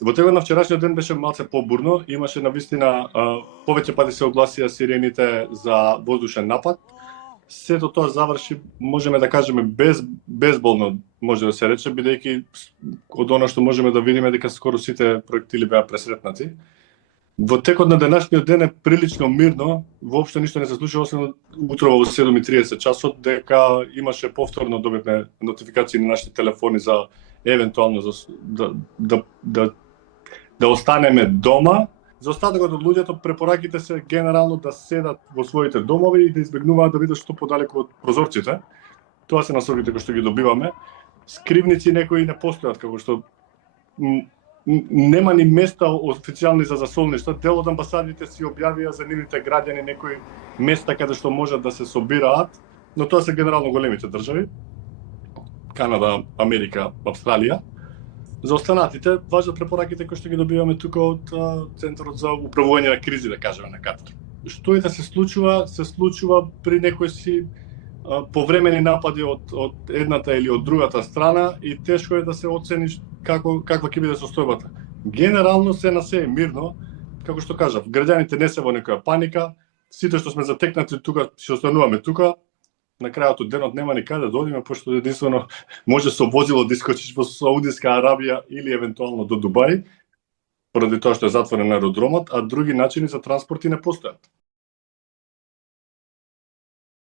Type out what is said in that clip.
Во текот на вчерашниот ден беше малце побурно, имаше навистина повеќе пати се огласија сирените за воздушен напад. Сето тоа заврши, можеме да кажеме, безболно, може да се рече, бидејќи од она што можеме да видиме дека скоро сите проектили беа пресретнати. Во текот на денешниот ден е прилично мирно, воопшто ништо не се случи, освен утрово во 7:30 часот, дека имаше повторно добивме нотификации на нашите телефони за евентуално да останеме дома. За остатокот од луѓето препораките се генерално да седат во своите домови и да избегнуваат да бидат што подалеку од прозорците. Тоа се насоките кои што ги добиваме. Скривници некои не постојат, како што нема ни места официјални за засолништа. Дел од амбасадите си објавија за нивните граѓани некои места каде што можат да се собираат, но тоа се генерално големите држави. Канада, Америка, Австралија. За останатите важат препораките кои што ги добиваме тука од Центарот за управување на кризи, да кажеме на кратко. Што и да се случува при некои си повремени напади од едната или од другата страна и тешко е да се оцени каква ќе биде состојбата. Генерално се на се е мирно, како што кажав, граѓаните не се во некоја паника, сите што сме затекнати тука, ќе остануваме тука. На крајот од денот нема ни каде да одиме, пошто единствено може со возило да искочиш во Саудиска Арабија или евентуално до Дубај, поради тоа што е затворен аеродромот, а други начини за транспорти не постојат.